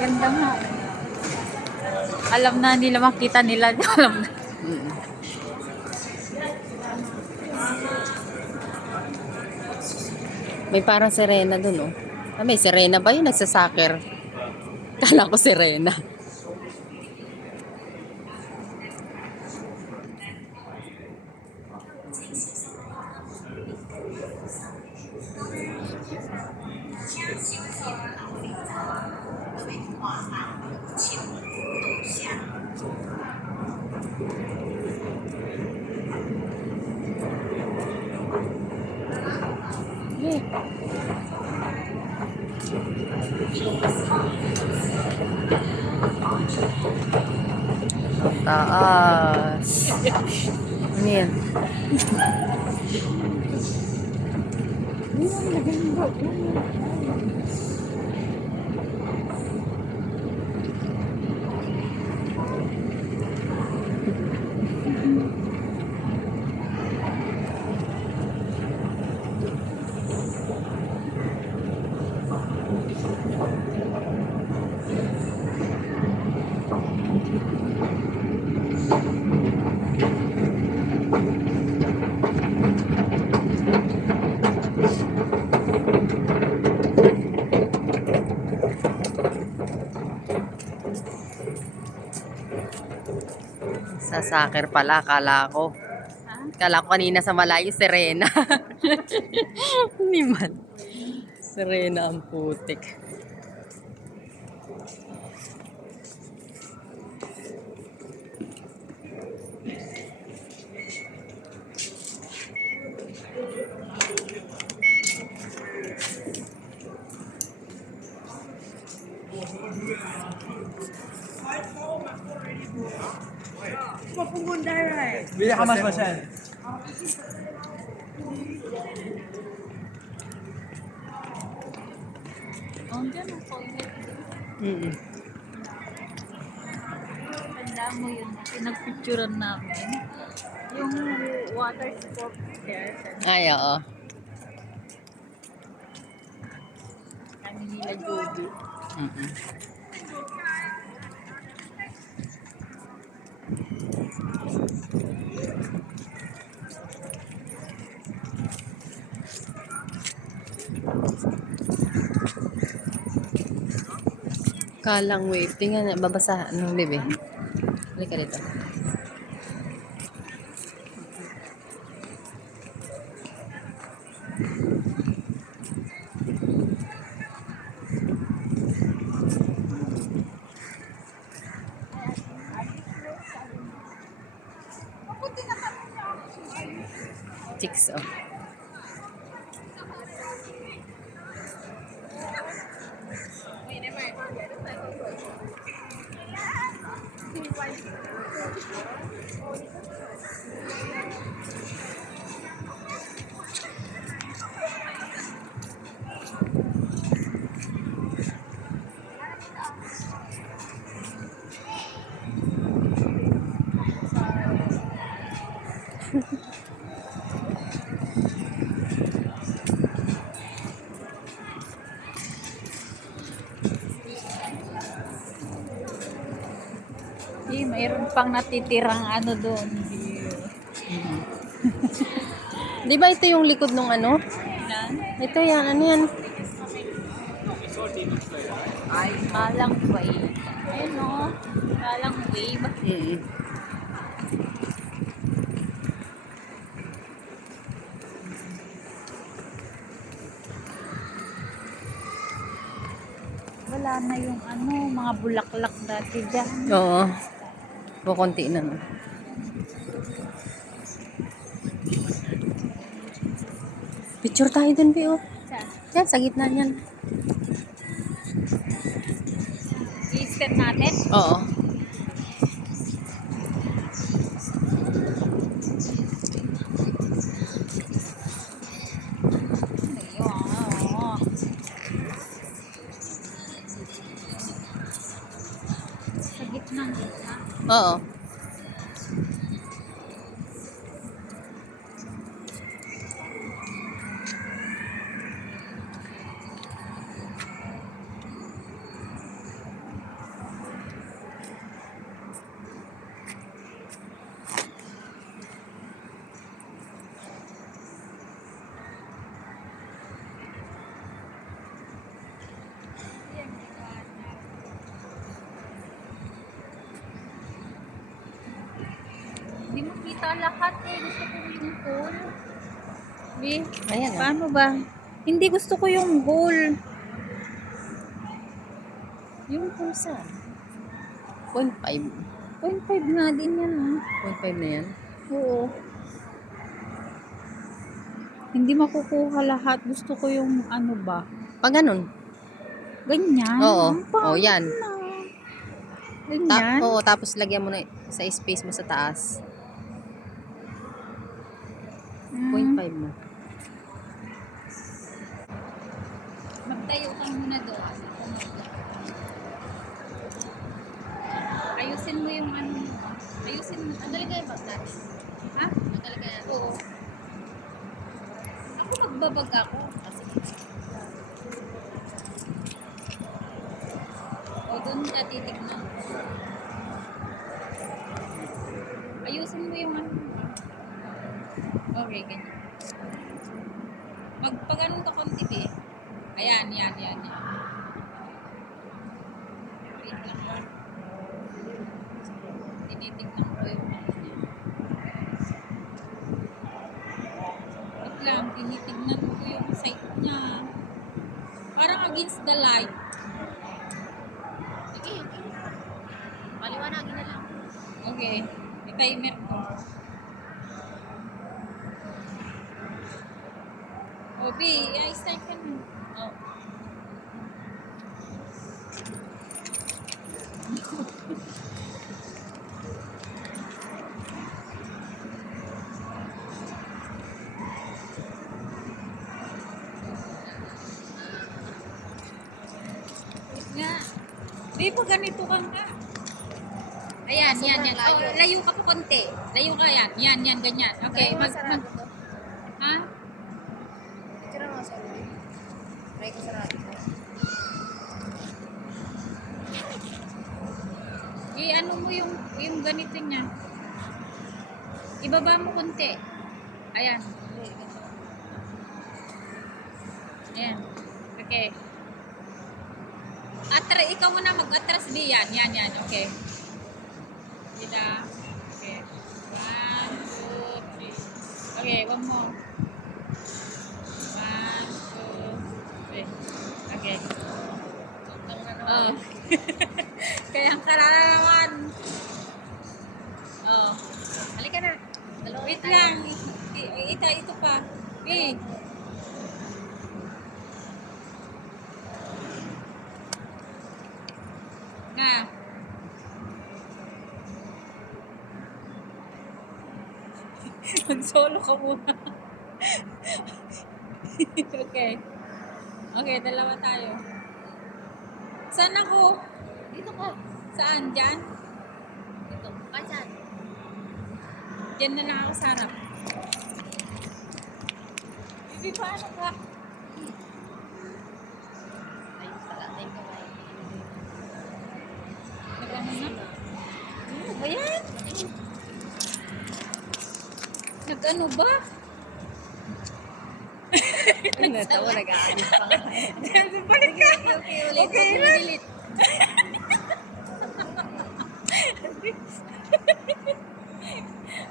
Ganda nga. Alam na nila, makita nila. Alam na. Mm. May parang sirena dun, oh. Ah, may sirena ba yun? Nagsasoccer. Kala ko sirena. Taas. Ano yan? Sa soccer pala, akala ko. Akala ko kanina sa malayo, sirena. Hindi man. Sirena ang putik. Bili ka mas masyal. Oh, dyan ang Colgate. Mm-mm. Tanda mo yun. Pinagpicturean namin. Yung water sport there. Ay, oo. Kami nila Joby. Mm-mm. Kalang wave. Tingnan, babasa ng bebe. Halika dito. Chicks, oh. Mayroon pang natitirang ano doon. Di ba ito yung likod nung ano? Ito yan, ano yan? Ay, Malang Wave. Ayun o. Malang Wave. Mm-mm. Wala na yung ano, mga bulaklak dati dyan. Oo. Kukunti na, no? Picture tayo dun, Bi, oh. Yan, sa gitna niyan. I-step natin. Oo. Oo. Sa gitna. Oo. basta lahat eh. Gusto ko yung whole. Bi, Ayan, ah. paano ba? Hindi gusto ko yung whole. Yung whole saan? 0.5. 0.5 nga din yan ah. 0.5 na yan. Oo. Hindi makukuha lahat. Gusto ko yung ano ba? Pag ganun. Ganyan. Oo. Ang pangit Oh, yan. na. Ganyan. Oo, tapos lagyan mo na sa space mo sa taas. 0.5 na. Magtayo ka muna doon. Ayusin mo yung ano. Ayusin mo. Ang talaga yung bag natin. Ha? Ang talaga yan. Oo. Ako magbabag ako. Kasi o doon ka titignan. Ayusin mo yung ano. Okay, ganyan. Magpaganon ka konti eh. Ayan, yan. Wait lang ha. Tinitignan ko yung ano niya. Wait lang, tinitignan ko yung site niya. Parang against the light. Okay. Paliwanagin na lang. Okay. May timer ko. Obi, i-start ka na. Oh. Wait nga. Di pa ganito ka nga. Ayan, yan. layo. Oh, layo ka po konti. Layo ka yan. Yan, ganyan. Okay, mag ha? Tira mo sa ulit. Try ko sarado ko. I-ano mo yung ganito niya. Ibaba mo konti. Ayan. Ayan. Okay. Ikaw muna mag-atras di yan. Yan. Okay. Kita. Okay. 1, 2, 3. Okay, one more. 1, 2, 3. Okay. Tuntong na Oh. Kaya ang kalala naman. Oh. Halika na. Dalawa Wait tayo. lang. Ito pa. Wait. Nga. Mag-solo ka muna. Okay. Okay, dalawa tayo. Saan ako? Dito ka. Saan? Diyan? Dito. Saan? Diyan na lang ako sa harap. Bibi, paano ka? Ayun pala. Ayun ka ba? Nagano na? Ano ba yan? Nag-ano ba? Ay, natawa. Nag-aalis pa nga. Balik ka! Okay, ulit. Okay, Huwag mo lang. delete.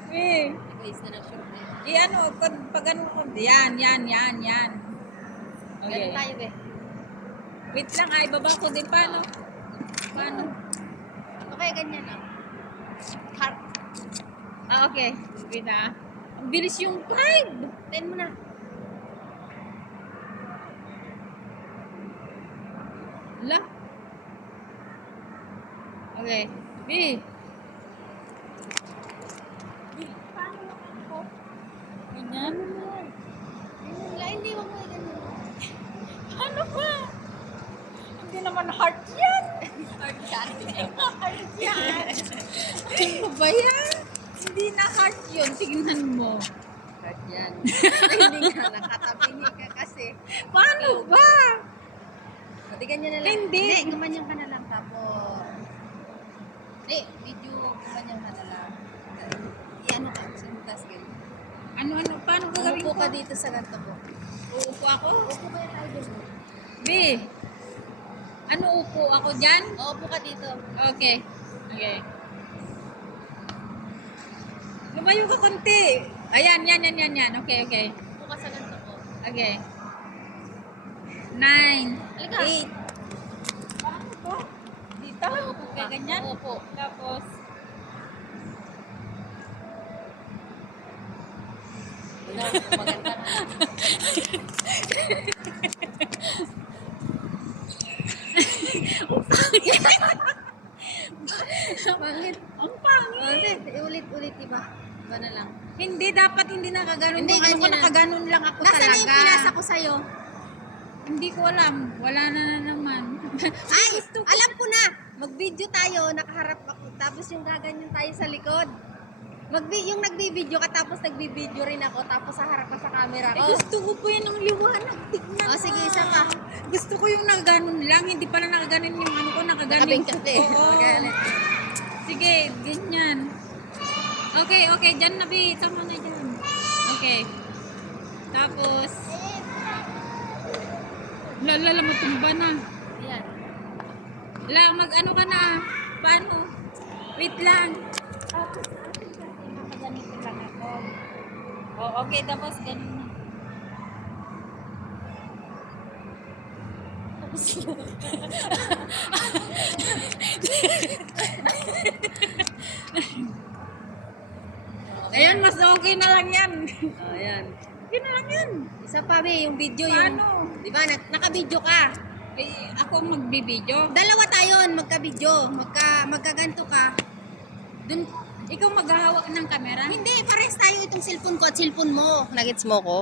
Eh, Nag-waste na ng shoot na yun. ano, pag ano ko, yan. Ganun Okay. tayo, be. Wait lang, ay, baba ko din. Paano? Paano? Okay, ganyan ah. Heart. Ah, okay. Wait ah. Ang bilis yung 5. 10 mo na. La. Okay. B. Paano ako? Ganyan. Wala, hindi. Huwag mo ganun. Ano ba? Hindi naman heart yan. Heart yan. Heart yan. Ano ba yan? Hindi na heart yun. Tignan mo. Heart yan. Hindi nga. Nakatabi ka kasi. Paano ba? Pati ganyan na lang. Hindi. Hindi, gumanyan ka na lang. Tapos, hindi, medyo gumanyan ka na lang. I-ano ka, sintas ganyan. Ano? Paano gagawin Umupo ko? ka dito sa ganito po. Uupo ako? Upo ba yung tayo dito? B. Ano upo ako dyan? Oo, upo ka dito. Okay. Okay. Lumayo ka konti. Ayan, yan. Okay, okay. Bukas sa ganito ko. Okay. 9, Halika. 8. Paano to? Dito? Upo Okay, ka. ganyan? Upo. Tapos, Maganda. pangit. Ang pangit. Ulit-ulit, diba? Iba na lang. Hindi, dapat hindi nakaganon. Hindi, Kung ano ko ganyan na. nakaganon lang ako Nasaan na talaga. yung pinasa ko sa'yo? Hindi ko alam. Wala na naman. Ay, alam ko na. Mag-video tayo, nakaharap ako. Tapos yung gaganyan tayo sa likod. Yung nagbibideo ka, tapos nagbibideo rin ako. Tapos sa harap ka sa camera Eh, ko. gusto ko po yan ng liwanag. Tignan Oh, sige, isa pa. Gusto ko yung nakaganon lang. Hindi pala nakaganon yung ano ko. Nakaganon. Nakabingkat eh. Oo. Magalit. Sige, ganyan. Okay. Diyan na, Bi. Tama na dyan. Okay. Tapos, lalala mo tumba na. Ayan. Mag-ano ka na. Paano? Wait lang. Tapos, ganito lang ako. Oh, okay. Tapos, ganun na. Ayan, mas okay na lang yan. Oh, ayan. Okay na lang yan. Isa pa, Be, yung video Paano? yung... Di ba, naka-video ka. Eh, ako ang magbibideo. Dalawa tayo, magka-video. Magkaganto ka. Dun, Ikaw maghahawak ng camera? hindi, pares tayo itong cellphone ko at cellphone mo. Nagets mo ko?